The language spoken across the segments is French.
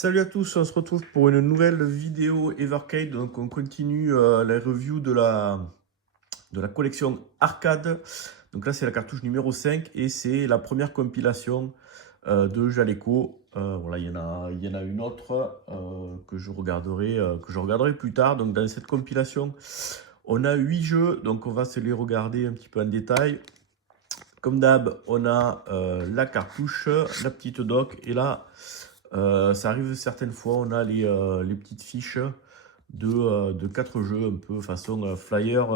Salut à tous, on se retrouve pour une nouvelle vidéo Evercade. Donc on continue la review de la collection Arcade. Donc là c'est la cartouche numéro 5 et c'est la première compilation de Jaleco. Voilà, il y en a une autre que je regarderai plus tard. Donc dans cette compilation, on a 8 jeux, donc on va se les regarder un petit peu en détail. Comme d'hab, on a la cartouche, la petite doc et là, ça arrive certaines fois, on a les petites fiches de 4 jeux, un peu façon flyer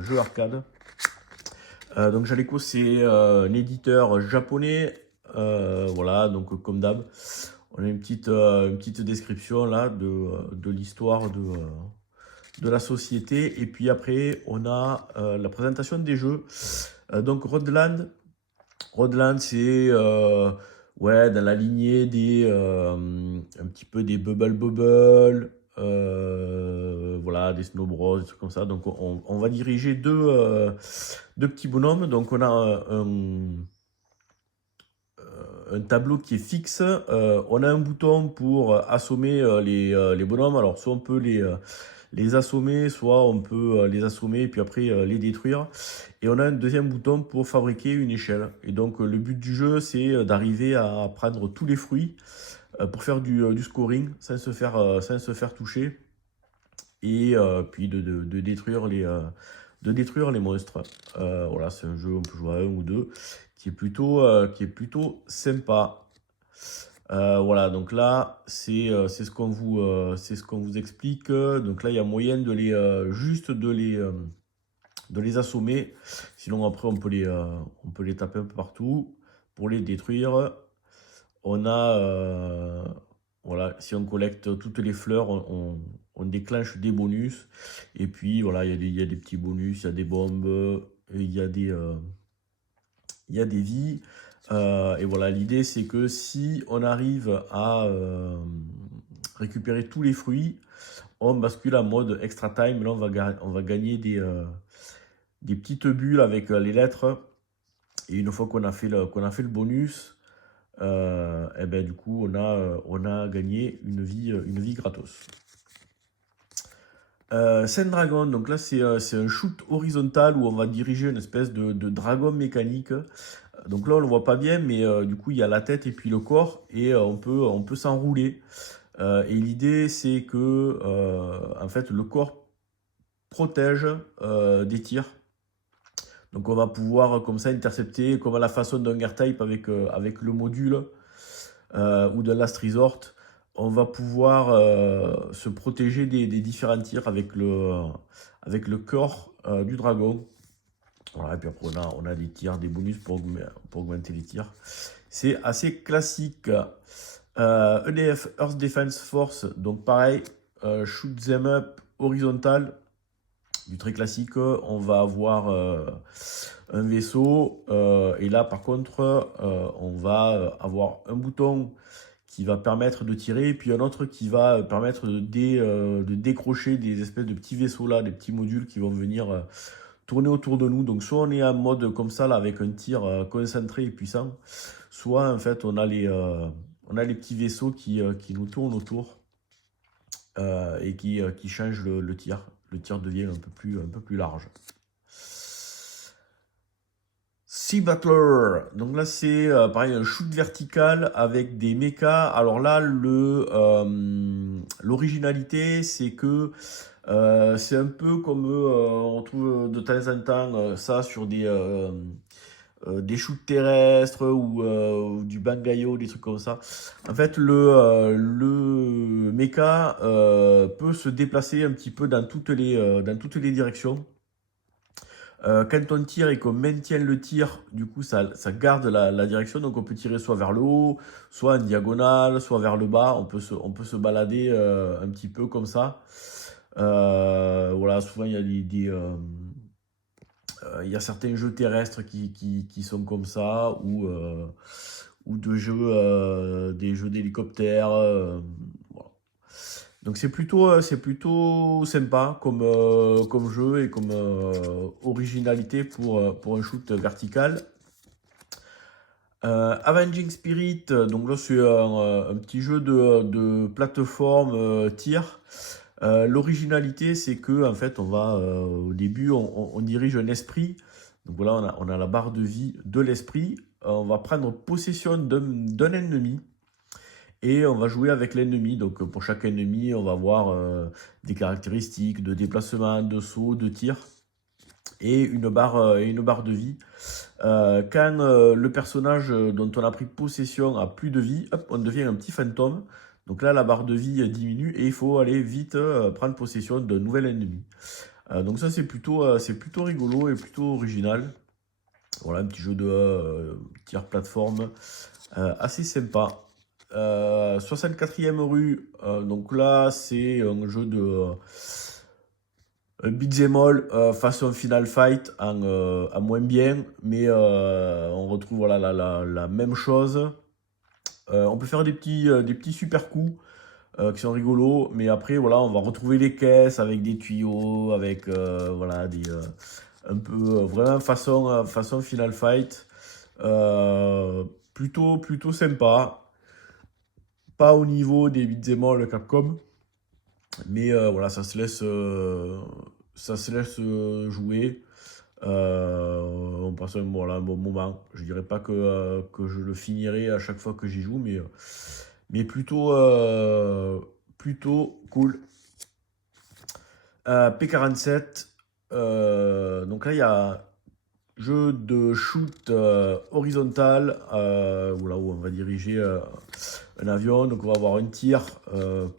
jeu arcade. Donc Jaleco, c'est un éditeur japonais. Voilà, donc comme d'hab, on a une petite description là de l'histoire de la société. Et puis après, on a la présentation des jeux. Donc Rodland, c'est ouais, dans la lignée un petit peu des Bubble Bobble, voilà, des Snow Bros, des trucs comme ça. Donc on va diriger deux petits bonhommes. Donc on a un tableau qui est fixe. On a un bouton pour assommer les bonhommes. Alors soit on peut les assommer, soit on peut les assommer et puis après les détruire. Et on a un deuxième bouton pour fabriquer une échelle. Et donc le but du jeu, c'est d'arriver à prendre tous les fruits pour faire du scoring sans se faire toucher. Et puis de détruire les monstres. Voilà, c'est un jeu, on peut jouer à un ou deux, qui est plutôt sympa. Voilà, donc là, c'est ce qu'on vous explique. Donc là, il y a moyen juste de les assommer. Sinon, après, on peut les taper un peu partout pour les détruire. On a, voilà, si on collecte toutes les fleurs, on déclenche des bonus. Et puis, voilà, il y a des petits bonus, il y a des bombes, il y a des vies. Et voilà, l'idée, c'est que si on arrive à récupérer tous les fruits, on bascule en mode extra time. Là, on va gagner des petites bulles avec les lettres. Et une fois qu'on a fait le bonus, et ben, du coup, on a gagné une vie gratos. Dragon, donc là c'est un shoot horizontal où on va diriger une espèce de dragon mécanique. Donc là on le voit pas bien, mais du coup il y a la tête et puis le corps et on peut s'enrouler. Et l'idée c'est que en fait le corps protège des tirs. Donc on va pouvoir comme ça intercepter comme à la façon d'un AirType avec le module ou d'un Last Resort. On va pouvoir se protéger des différents tirs avec le corps du dragon. Voilà, et puis après on a des tirs, des bonus pour augmenter les tirs. C'est assez classique. EDF, Earth Defense Force, donc pareil, shoot them up horizontal, du très classique. On va avoir un vaisseau et là par contre on va avoir un bouton qui va permettre de tirer et puis un autre qui va permettre de décrocher des espèces de petits vaisseaux là, des petits modules qui vont venir tourner autour de nous. Donc soit on est en mode comme ça là avec un tir concentré et puissant, soit en fait on a les petits vaisseaux qui nous tournent autour et qui changent le tir. Le tir devient un peu plus large. Sea Battler, donc là c'est pareil un shoot vertical avec des mechas. Alors là l'originalité c'est que c'est un peu comme on retrouve de temps en temps ça sur des shoots terrestres ou du Bangayo, des trucs comme ça. En fait, le mecha peut se déplacer un petit peu dans toutes les directions. Quand on tire et qu'on maintient le tir, du coup, ça garde la direction. Donc, on peut tirer soit vers le haut, soit en diagonale, soit vers le bas. On peut se balader un petit peu comme ça. Voilà, souvent, il y a certains jeux terrestres qui sont comme ça, ou des jeux d'hélicoptère. Voilà. Donc c'est plutôt sympa comme jeu et comme originalité pour un shoot vertical. Avenging Spirit, donc là c'est un petit jeu de plateforme tir. L'originalité c'est que en fait on va au début on dirige un esprit. Donc voilà on a la barre de vie de l'esprit. On va prendre possession d'un ennemi et on va jouer avec l'ennemi. Donc pour chaque ennemi on va avoir des caractéristiques de déplacement, de saut, de tir et une barre de vie. Quand le personnage dont on a pris possession a plus de vie, hop, on devient un petit fantôme. Donc là, la barre de vie diminue et il faut aller vite prendre possession d'un nouvel ennemi. Donc ça, c'est plutôt rigolo et plutôt original. Voilà, un petit jeu de tir plateforme assez sympa. 64e rue, donc là, c'est un jeu de... un beat'em all façon Final Fight en moins bien, mais on retrouve voilà, la même chose. On peut faire des petits super coups qui sont rigolos, mais après voilà, on va retrouver les caisses avec des tuyaux, avec voilà, un peu vraiment façon Final Fight. Euh, plutôt sympa. Pas au niveau des beat'em all Capcom. Mais voilà, ça se laisse jouer. On passe voilà, un bon moment. Je dirais pas que je le finirai à chaque fois que j'y joue, mais plutôt cool. P47. Donc là, il y a jeu de shoot horizontal, voilà, où on va diriger un avion. Donc on va avoir un tir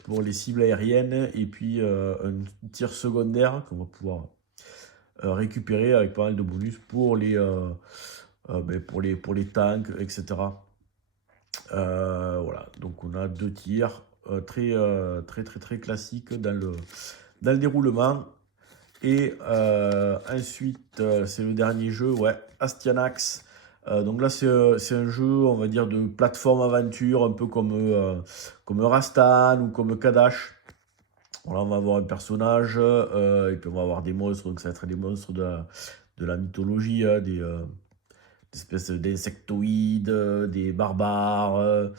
pour les cibles aériennes et puis un tir secondaire qu'on va pouvoir récupérer avec pas mal de bonus pour pour les tanks, etc. Voilà, donc on a deux tirs très classiques dans le déroulement. Et ensuite, c'est le dernier jeu, ouais, Astyanax. Donc là, c'est un jeu, on va dire, de plateforme aventure, un peu comme Rastan ou comme Kadash. Voilà, on va avoir un personnage, et puis on va avoir des monstres, donc ça va être des monstres de la mythologie, hein, des espèces d'insectoïdes, des barbares,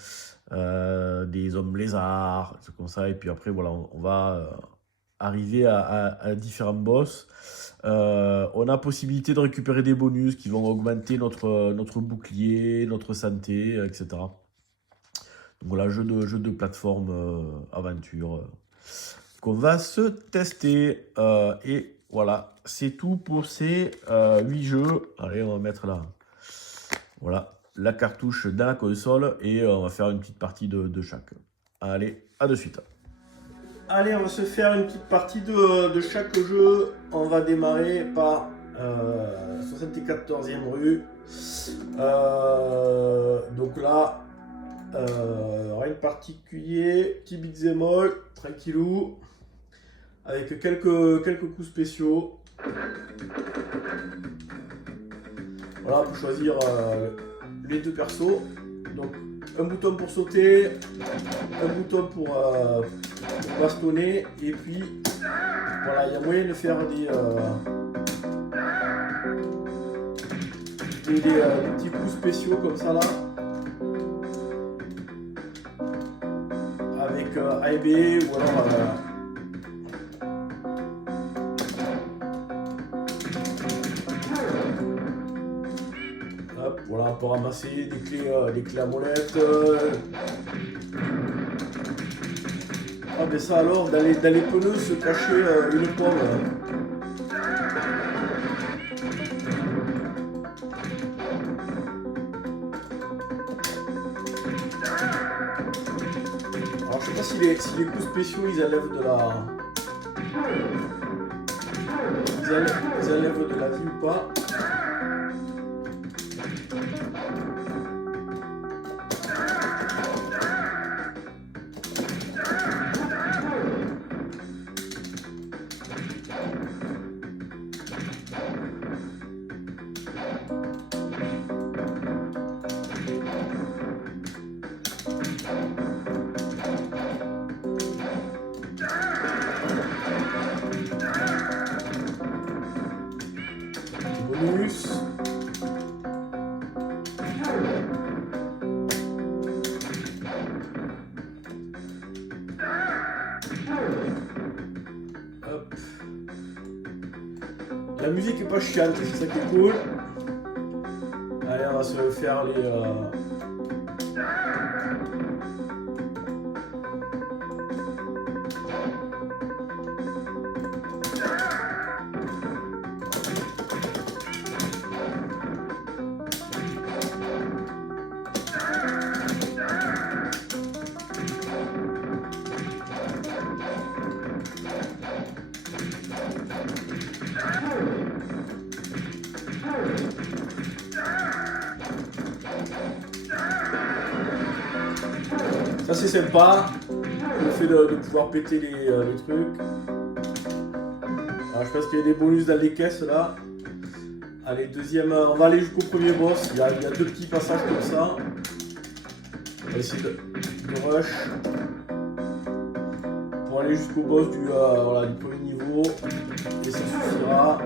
des hommes lézards, c'est comme ça. Et puis après, voilà, on va arriver à différents boss. On a possibilité de récupérer des bonus qui vont augmenter notre bouclier, notre santé, etc. Donc voilà, jeu de plateforme aventure qu'on va se tester. Et voilà, c'est tout pour ces 8 jeux. Allez, on va mettre voilà, la cartouche dans la console et on va faire une petite partie de chaque. Allez, à de suite. Allez, on va se faire une petite partie de chaque jeu. On va démarrer par 74e rue. Donc là, rien de particulier. Petit beat'em all, tranquillou. Avec quelques coups spéciaux. Voilà, on peut choisir les deux persos. Donc un bouton pour sauter, un bouton pour bastonner, et puis voilà, il y a moyen de faire des petits coups spéciaux comme ça là, avec A et B, ou alors hop, voilà, on peut ramasser des clés à molette. Ah mais ça alors, dans les pneus se cachait une pomme. Alors je sais pas si les coups spéciaux ils enlèvent de la... Ils enlèvent de la vie ou pas. Bonus. La musique est pas chiante, c'est ça qui est cool. Allez, on va se faire les... Ça c'est sympa, le fait de pouvoir péter les trucs. Alors, je pense qu'il y a des bonus dans les caisses là. Allez, deuxième, on va aller jusqu'au premier boss. Il y a 2 petits passages comme ça. On va essayer de rush pour aller jusqu'au boss du premier niveau. Et ça suffira.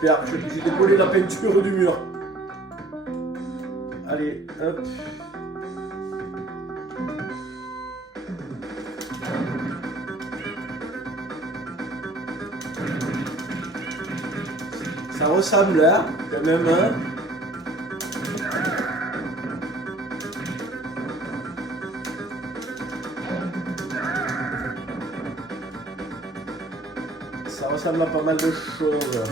Super, j'ai décollé la peinture du mur. Allez, hop. Ça ressemble là, quand même. Hein. Ça ressemble à pas mal de choses.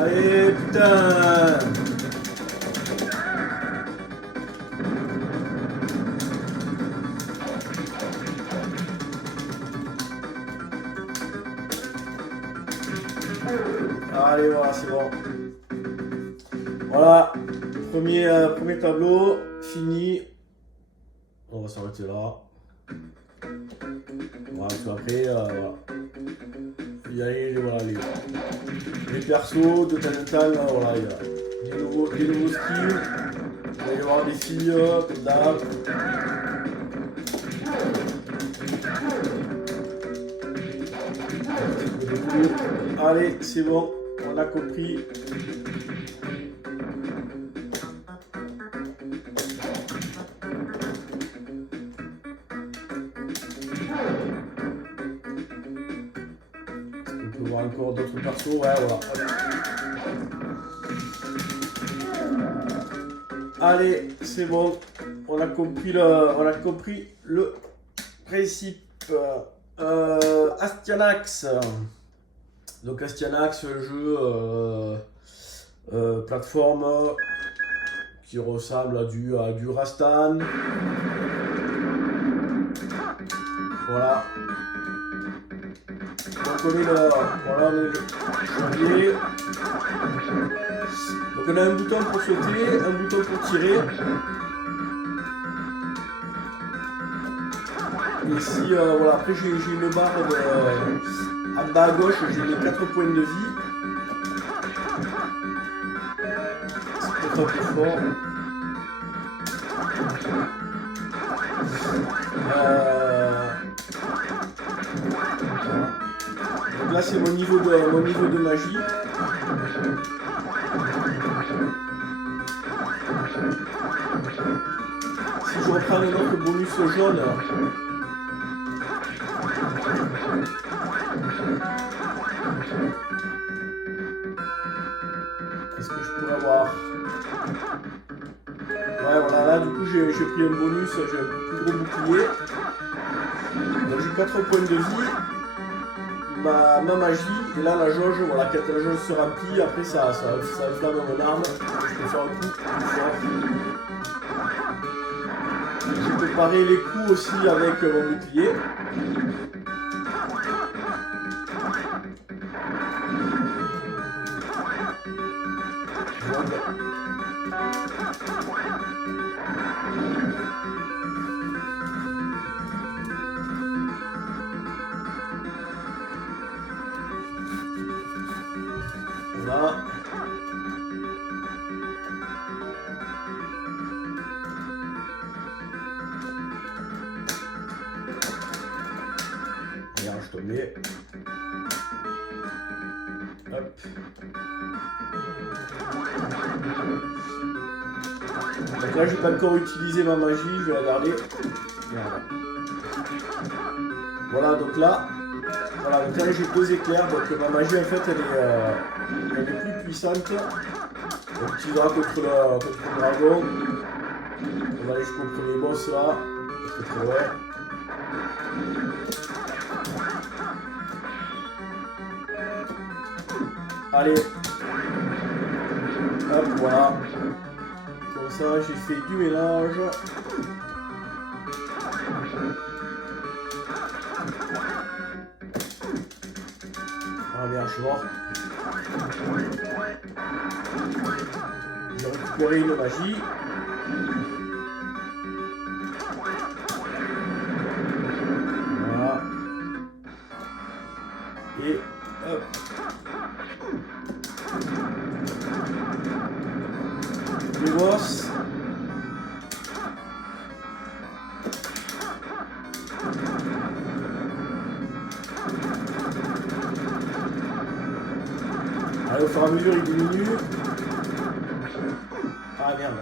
Allez, putain! Allez, voilà, c'est bon. Voilà, premier tableau, fini. On va s'arrêter là. Voilà, puis après, voilà. Il y a les persos, de temps en temps, là, voilà, il y a des nouveaux skills. Il va y avoir des filles, comme d'hab. Allez, c'est bon, on a compris. On peut voir encore d'autres persos, ouais, voilà. Allez, c'est bon, on a compris le principe. Astyanax. Donc Astyanax, jeu plateforme qui ressemble à du Rastan. Voilà. Donc on est là, voilà le janvier. Donc on a un bouton pour sauter, un bouton pour tirer. Ici, voilà, après j'ai une barre en bas à gauche, j'ai les 4 points de vie. peut-être un peu fort. Donc là c'est mon niveau de magie. Si je reprends le autre bonus jaune, qu'est-ce que je pourrais avoir? Ouais, voilà, là du coup j'ai pris un bonus, j'ai un plus gros bouclier. Donc j'ai 4 points de vie, ma magie, et là la jauge, voilà, quand la jauge se remplit, après ça enflamme mon arme. Je peux faire un coup plus fort. Je peux parer les coups aussi avec mon bouclier. Voilà. Regarde, je te mets. Hop. Donc là, je vais pas encore utiliser ma magie, je vais la garder. Voilà, donc là, j'ai 2 éclairs, donc ma magie en fait elle est plus puissante. On utilisera contre le dragon. On va aller jusqu'au premier boss là, très loin. Allez, hop, voilà. Comme ça, j'ai fait du mélange. Ah merde, je suis mort. J'ai récupéré une magie. Voilà. Et hop. Le boss. Allez, au fur et à mesure, il diminue. Ah merde.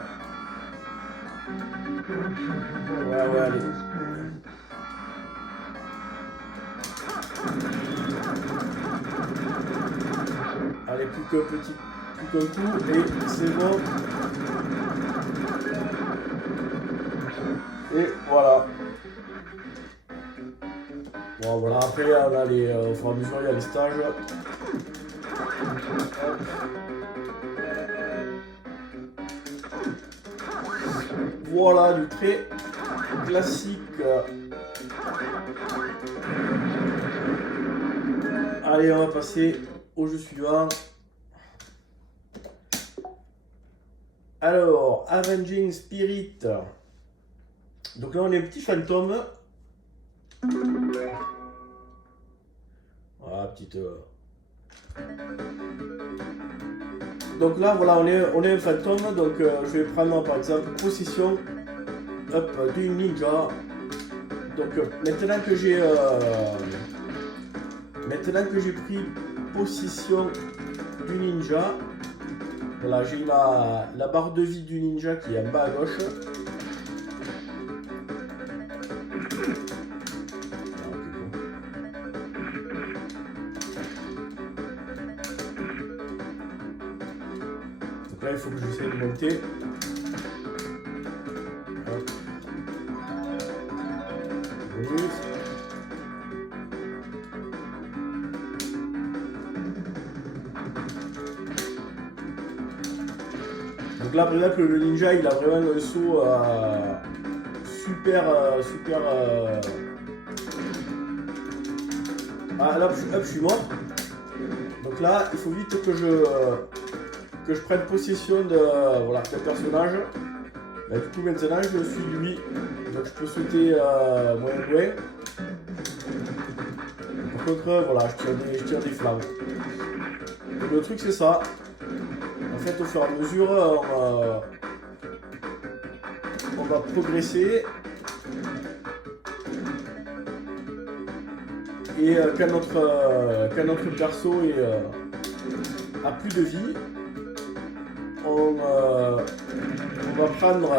Ouais, allez. Allez, plus qu'un coup, et c'est bon. Et voilà. Bon, voilà, après, on a au fur et à mesure, il y a les stages. Voilà, du très classique. Allez, on va passer au jeu suivant. Alors, Avenging Spirit. Donc là, on est un petit fantôme. Voilà, petite... Donc là, voilà, on est un fantôme. Donc je vais prendre par exemple possession d'une ninja. Donc maintenant que j'ai pris possession du ninja, voilà, j'ai la barre de vie du ninja qui est en bas à gauche. Là, il faut que j'essaie de monter. Hop. Donc là, par exemple, le ninja, il a vraiment un saut super. Ah là, hop, je suis mort. Donc là, il faut vite que je prenne possession de le personnage. Bah, du coup maintenant je suis lui, donc je peux sauter moins loin. Par contre voilà, je tire des flammes. Donc, le truc c'est ça. En fait, au fur et à mesure, on va progresser. Et quand notre perso a plus de vie, on va prendre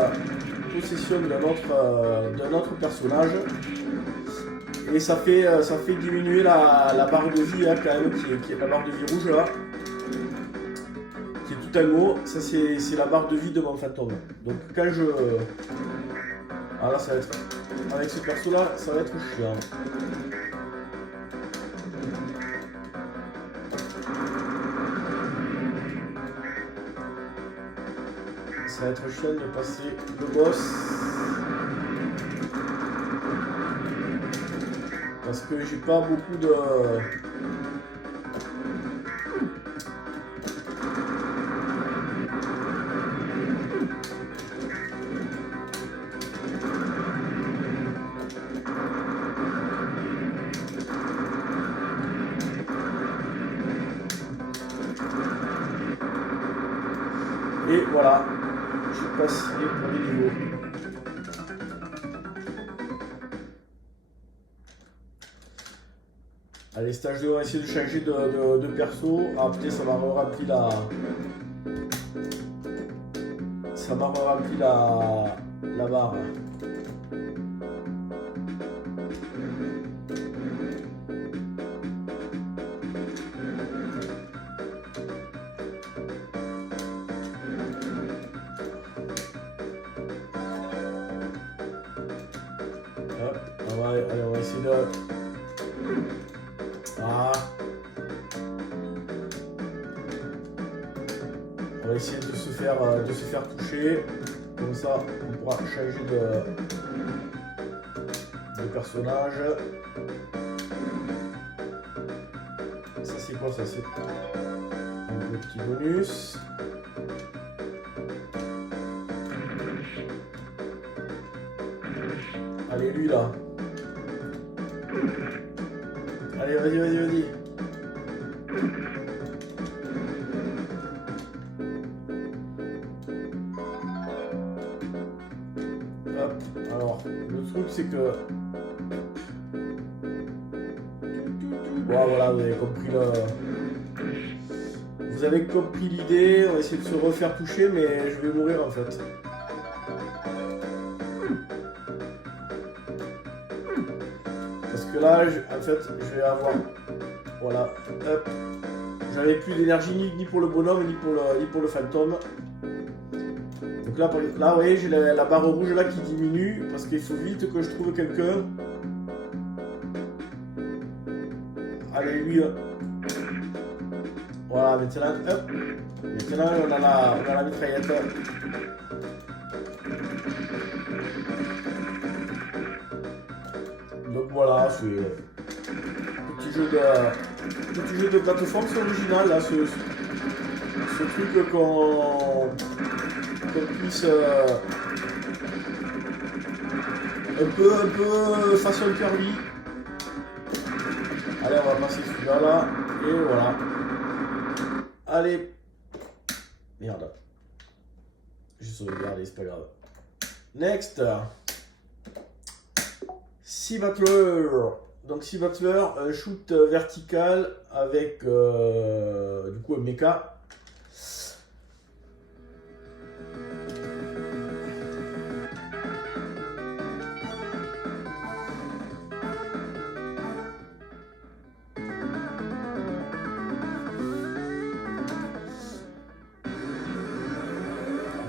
possession de notre personnage. Et ça fait diminuer la barre de vie, hein, quand même, qui est la barre de vie rouge là. Qui est tout en haut. Ça, c'est la barre de vie de mon fantôme. Donc quand je... Ah là, ça va être... Avec ce perso là, ça va être chiant. Ça va être chiant de passer le boss. Parce que j'ai pas beaucoup de... Et voilà, je passe les premiers niveaux. Allez, stage 2, on va essayer de changer de perso. Ah putain, ça m'a rempli la... Ça m'a rempli la barre. Hop, allez, on va essayer de... Ah. On va essayer de se faire toucher. Comme ça, on pourra changer de personnage. Ça, c'est quoi ça? C'est un petit bonus. Allez, lui là. Allez, vas-y. Hop, alors, le truc c'est que... Bon, voilà, vous avez compris Vous avez compris l'idée, on va essayer de se refaire toucher, mais je vais mourir en fait. Parce que là, en fait, je vais avoir... Voilà, hop. J'avais plus d'énergie ni pour le bonhomme, ni pour le fantôme. Donc là, vous voyez, j'ai la barre rouge là qui diminue, parce qu'il faut vite que je trouve quelqu'un. Allez, lui. Voilà, maintenant, hop. Maintenant, on a la mitraillette. Donc voilà, c'est petit jeu de plateforme, c'est original là, ce truc qu'on puisse un peu façon Kirby. Allez, on va passer celui-là là, et voilà. Allez, merde, j'ai sauvegardé, c'est pas grave. Next. Sea Battler. Donc Sea Battler, un shoot vertical avec du coup un mecha.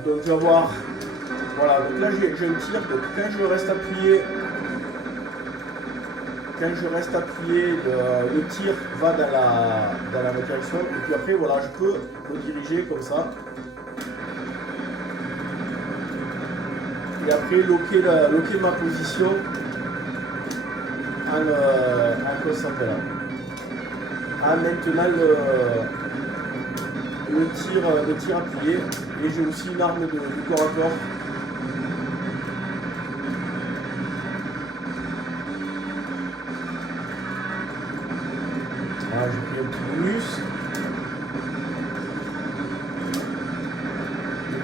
Donc je vais voir. Voilà, donc là j'ai un tir, donc quand je reste appuyé. Quand je reste appuyé, le tir va dans la direction. Et puis après, voilà, je peux le diriger comme ça. Et après, loquer ma position en concentré là. Ah, maintenant, le tir appuyé. Et j'ai aussi une arme du corps à corps. Ah, j'ai pris un petit bonus.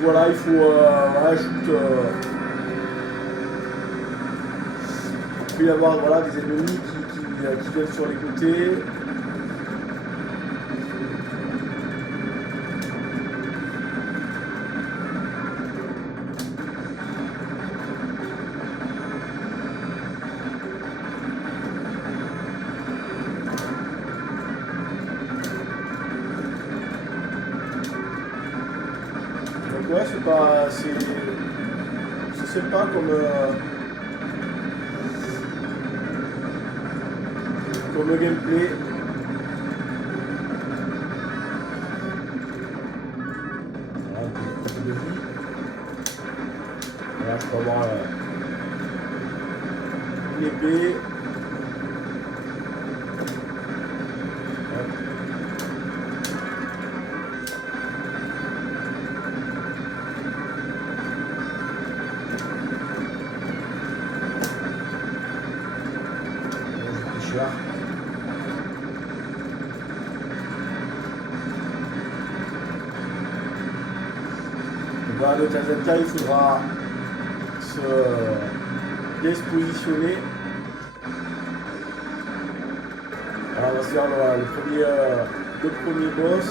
voilà, il faut voilà, il peut y avoir voilà, des ennemis qui viennent sur les côtés. Donc ouais, c'est sympa comme gameplay. Voilà, un peu de vie. Voilà, je peux avoir une épée. Hop. Cher. Voilà, de temps en temps, il faudra se positionner. Alors, on va se faire voilà, le premier boss.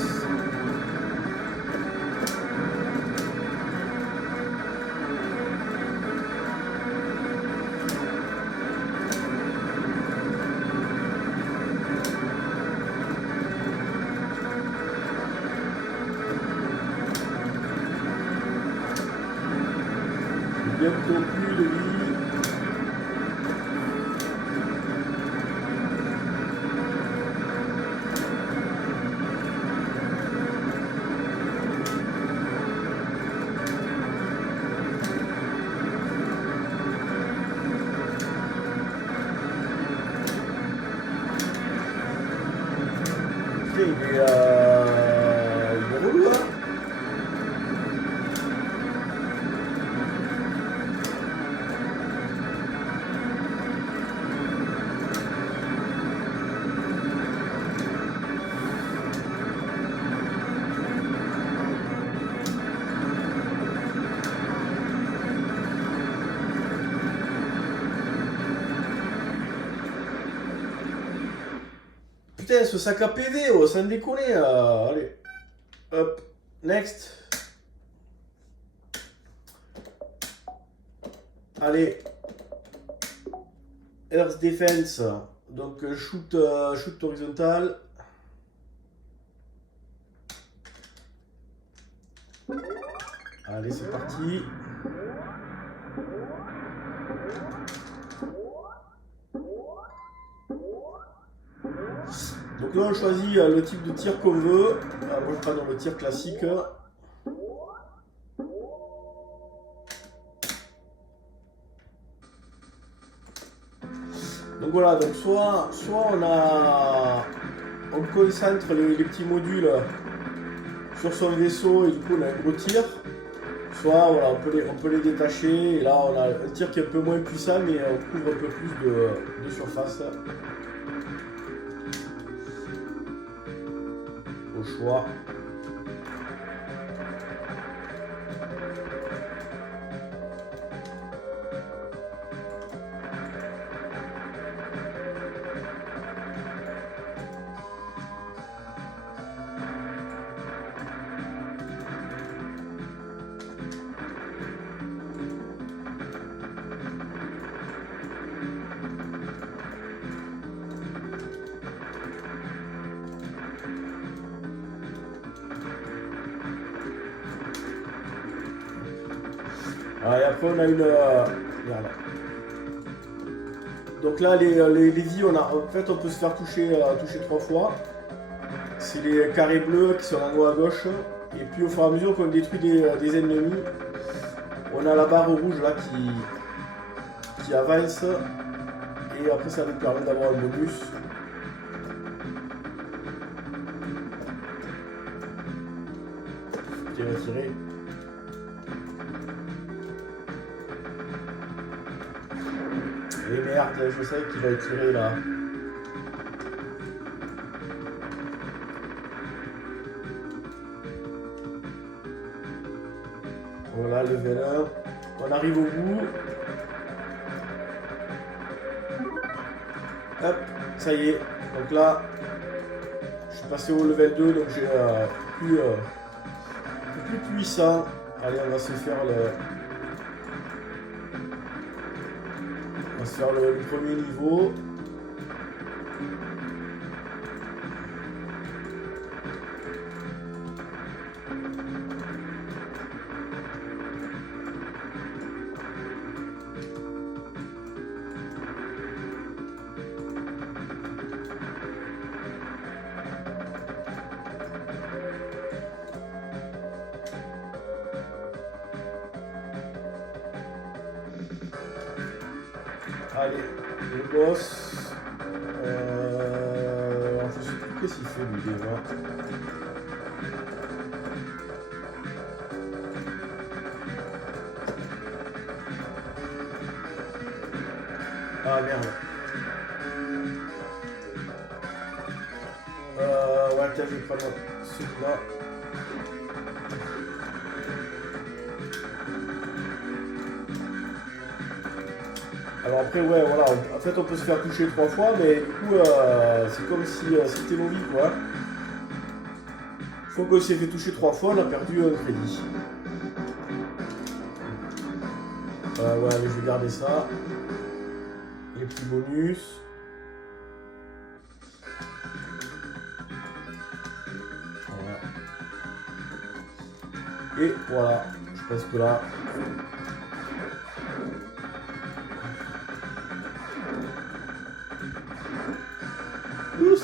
Bientôt plus de vie. Putain, il est relou, hein. Putain, ce sac à PV, oh, sans déconner. Allez, hop, next. Allez, Earth Defense, donc shoot horizontal. Allez, c'est parti. Donc là on choisit le type de tir qu'on veut. Moi je prends dans le tir classique. Donc voilà, donc soit on concentre les petits modules sur son vaisseau et du coup on a un gros tir. Soit voilà, on peut les détacher et là on a un tir qui est un peu moins puissant mais on couvre un peu plus de surface. Au choix. Et après on a une... Voilà. Donc là les vies, en fait on peut se faire toucher 3 fois. C'est les carrés bleus qui sont en haut à gauche. Et puis au fur et à mesure qu'on détruit des ennemis, on a la barre rouge là qui avance. Et après ça nous permet d'avoir un bonus. Qui va tirer. Et merde, je sais qu'il va tirer là. Voilà, level 1. On arrive au bout. Hop, ça y est. Donc là, je suis passé au level 2, donc j'ai plus puissant. Allez, on va se faire le premier niveau. Allez, le boss. Je sais plus qu'est-ce qu'il fait lui déjà. Ah merde. Ouais, tiens, je vais prendre celui-là. Alors après, ouais, voilà, en fait on peut se faire toucher 3 fois, mais du coup, c'est comme si c'était nos vies, quoi. Une fois qu'on s'est fait toucher 3 fois, on a perdu un crédit. Ouais, allez, je vais garder ça. Les petits bonus. Voilà. Et voilà, je pense que là...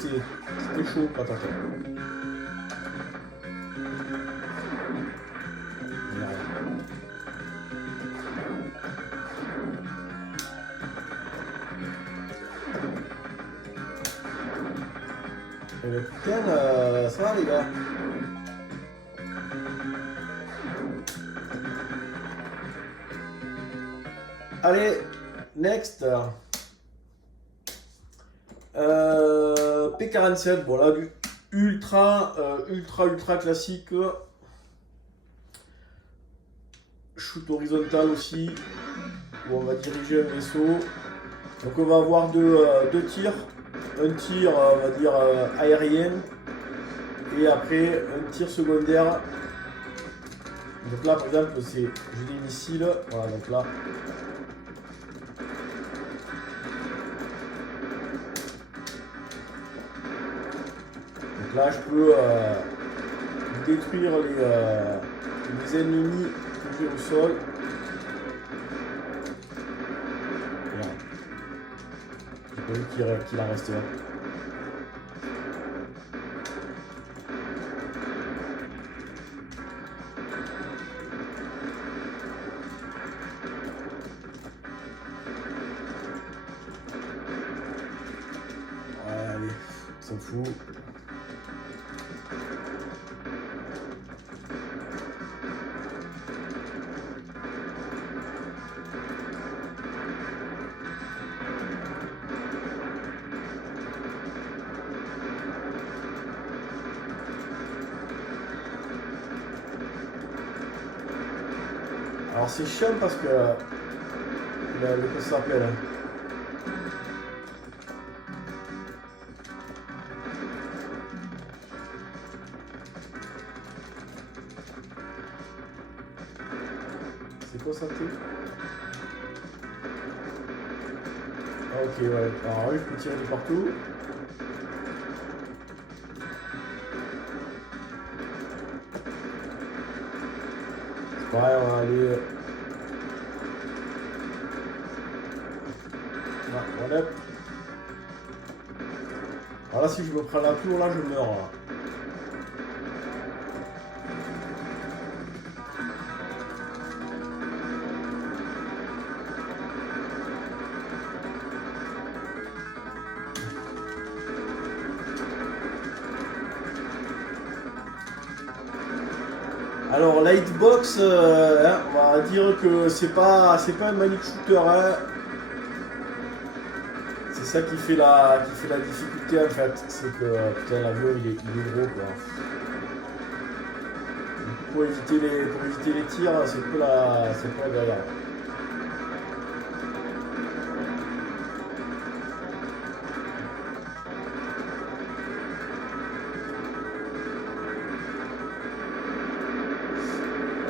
C'était chaud, patate. Et le putain, ça va les gars. Allez, next. P47, voilà, du ultra classique. Shoot horizontal aussi, où on va diriger un vaisseau. Donc on va avoir deux tirs. Un tir, on va dire, aérien. Et après, un tir secondaire. Donc là, par exemple, j'ai des missiles. Voilà, donc là. Donc là, je peux détruire les ennemis que j'ai au sol. Voilà. J'ai pas vu qu'il en restait là. Allez, on s'en fout. Alors c'est chiant parce que que ça s'appelle. C'est quoi ça truc? Ah, ok, ouais. Alors oui, je peux tirer de partout. C'est pareil, on va aller. Voilà. Alors là, si je me prends la tour, là, je meurs. Là. Alors la hitbox, hein, on va dire que c'est pas un manic shooter, hein. C'est ça qui fait la difficulté en fait, c'est que putain l'avion il est gros quoi. pour éviter les tirs, c'est un peu la galère.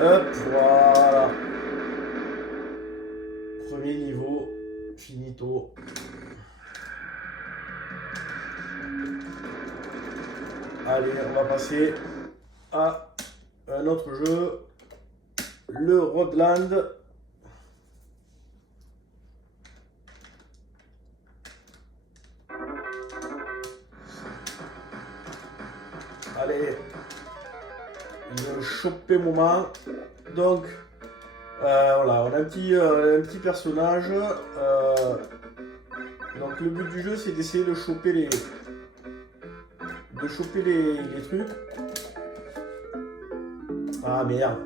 Hop, voilà. Premier niveau, finito. Allez, on va passer à un autre jeu, le Roadland. Allez, le choper moment. Donc, voilà, on a un petit personnage. Donc le but du jeu, c'est d'essayer de choper les trucs. Ah merde.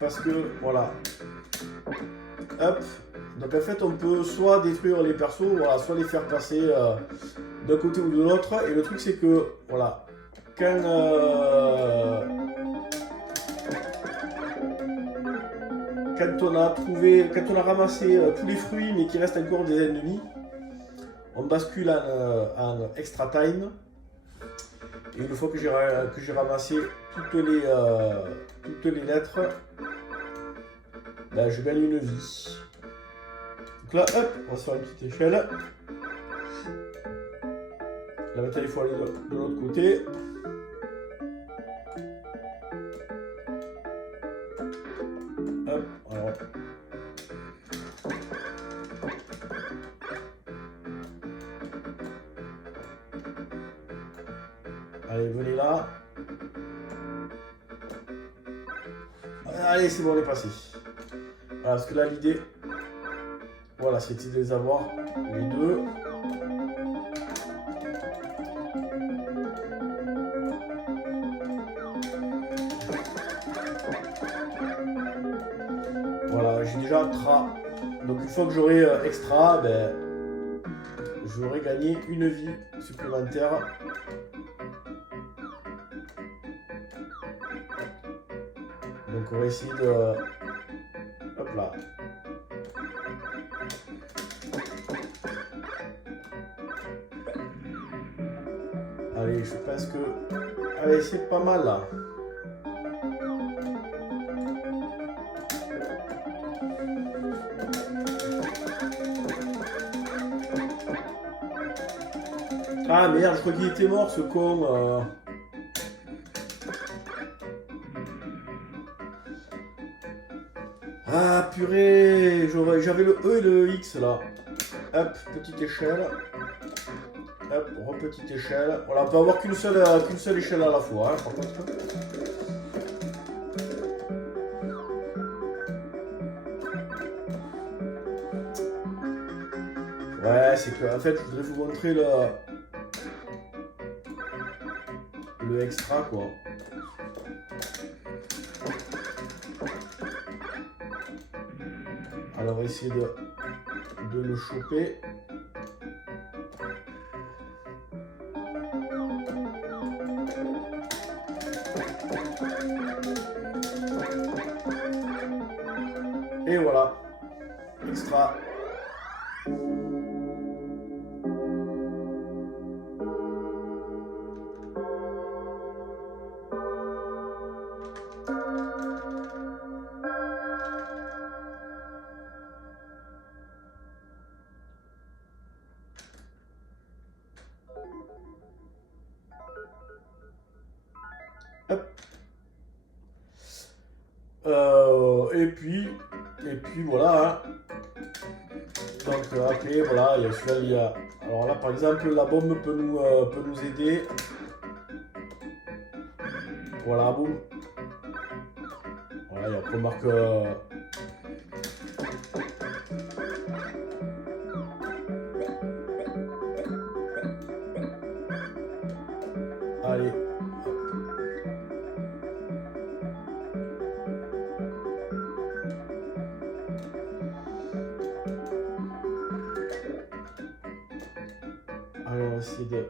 Parce que voilà. Hop. Donc en fait on peut soit détruire les persos, voilà, soit les faire passer d'un côté ou de l'autre. Et le truc c'est que voilà. Quand on a ramassé tous les fruits mais qu'il reste encore des ennemis, on bascule en extra time. Et une fois que j'ai ramassé toutes les lettres, ben, je gagne une vie. Donc là, hop, on va se faire une petite échelle. La maintenant il faut aller de l'autre côté. Hop, alors. Allez, venez là. Allez, c'est bon, on est passé. Voilà, parce que là, l'idée, voilà, c'était de les avoir, les deux. Voilà, j'ai déjà tra. Donc, une fois que j'aurai extra, ben, j'aurai gagné une vie supplémentaire. Donc on va essayer de... Hop là. Allez, je pense que... Allez, c'est pas mal là. Ah merde, je crois qu'il était mort ce con. Ah purée, j'avais le E et le X là. Hop, petite échelle. Hop, repetite échelle. Voilà, on peut avoir qu'une seule échelle à la fois, hein, par contre. Ouais, c'est que en fait, je voudrais vous montrer le extra quoi. Alors on va essayer de le choper. Et voilà, extra. Hop. Et puis voilà. Hein. Donc après voilà, il y a celui-là. Alors là par exemple la bombe peut nous aider. Voilà, boum. Voilà, il y a remarque. Allez. Alors, on va essayer de...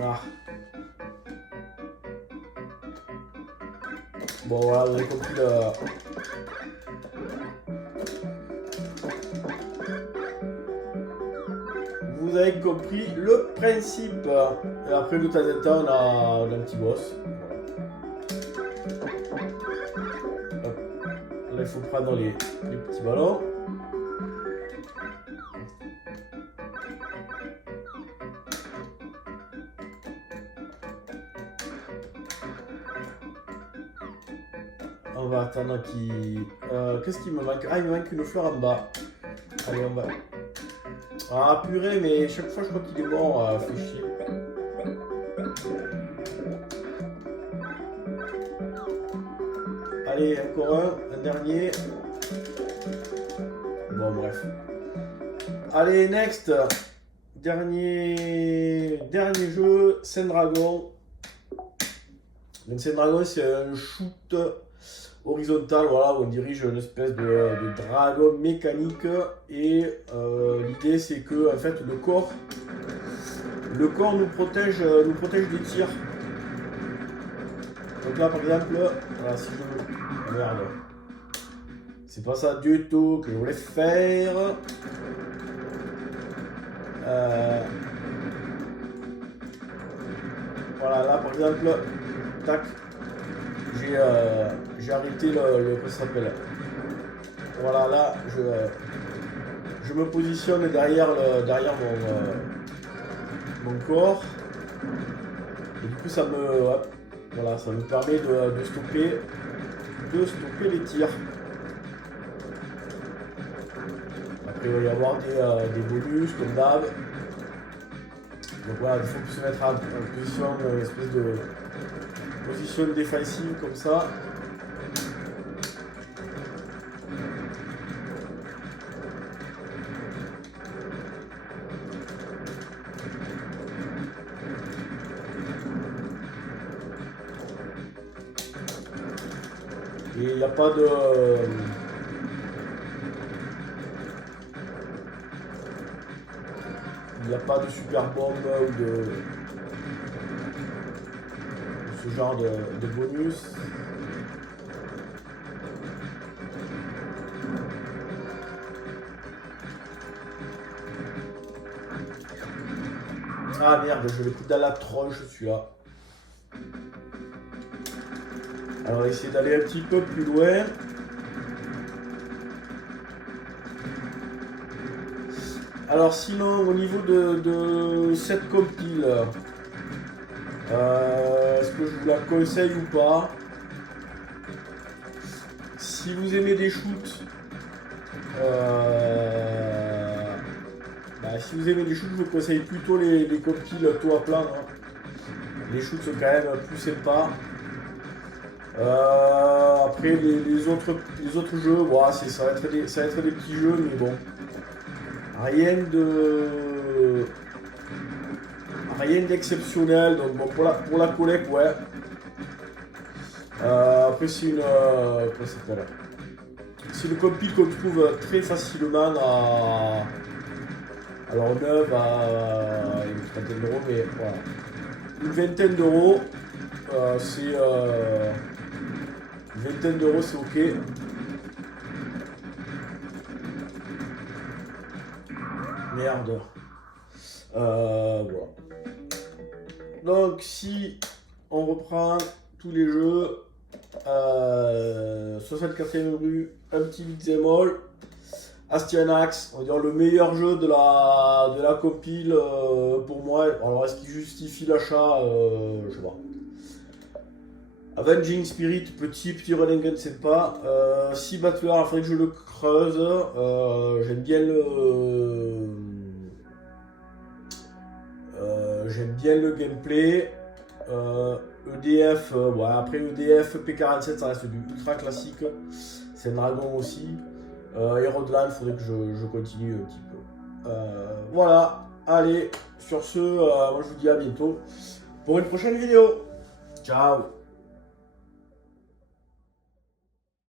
Ah. Bon, voilà, vous avez compris le... Vous avez compris le principe. Et après, de temps en temps, on a un petit boss. Hop. Là, il faut prendre les petits ballons. On va attendre qu'il... Qu'est-ce qu'il me manque? Ah, il me manque une fleur en bas. Allez, on va... Ah, purée, mais chaque fois, je crois qu'il est mort. Fait chier. Allez, encore un dernier. Bon, bref. Allez, next. Dernier jeu, Sendragon. Donc, Sendragon, c'est un shoot horizontal, voilà, où on dirige une espèce de dragon mécanique. Et l'idée, c'est que, en fait, le corps nous protège des tirs. Donc là, par exemple, voilà, si je... Merde. C'est pas ça du tout que je voulais faire. Voilà, là, par exemple, tac. J'ai arrêté le... Comment ça s'appelle? Voilà, là, je me positionne derrière mon corps. Et du coup, ça me... Hop. Voilà, ça me permet de stopper les tirs. Après, il va y avoir des bonus comme d'hab. Donc voilà, il faut se mettre en position, une espèce de position défensive comme ça. Et il n'y a pas de... Il n'y a pas de super bombe ou de ce genre de bonus. Ah merde, je le coup dans la tronche celui-là. Alors, on va essayer d'aller un petit peu plus loin. Alors, sinon, au niveau de cette compile, est-ce que je vous la conseille ou pas? Si vous aimez des shoots, si vous aimez des shoots, je vous conseille plutôt les compiles tout à plat. Hein. Les shoots sont quand même plus sympas. Après les autres jeux, voilà, ça va être des petits jeux, mais bon, rien d'exceptionnel. Donc bon, pour la collecte, ouais. Après c'est une comment ça s'appelle, c'est une compile qu'on trouve très facilement alors neuve à une trentaine d'euros, mais voilà, une vingtaine d'euros, c'est une vingtaine d'euros, c'est ok. Merde. Voilà. Donc si on reprend tous les jeux, 64e rue, un petit beat'em all, Astyanax, on va dire le meilleur jeu de la compile pour moi. Alors est-ce qu'il justifie l'achat? Je sais pas. Avenging Spirit, petit run and gun, c'est pas. Si Battler, il faudrait que je le creuse. J'aime bien le gameplay. EDF, ouais, après EDF, P47, ça reste du ultra classique. C'est un dragon aussi. Aerodland, il faudrait que je continue un petit peu. Voilà, allez, sur ce, moi je vous dis à bientôt pour une prochaine vidéo. Ciao!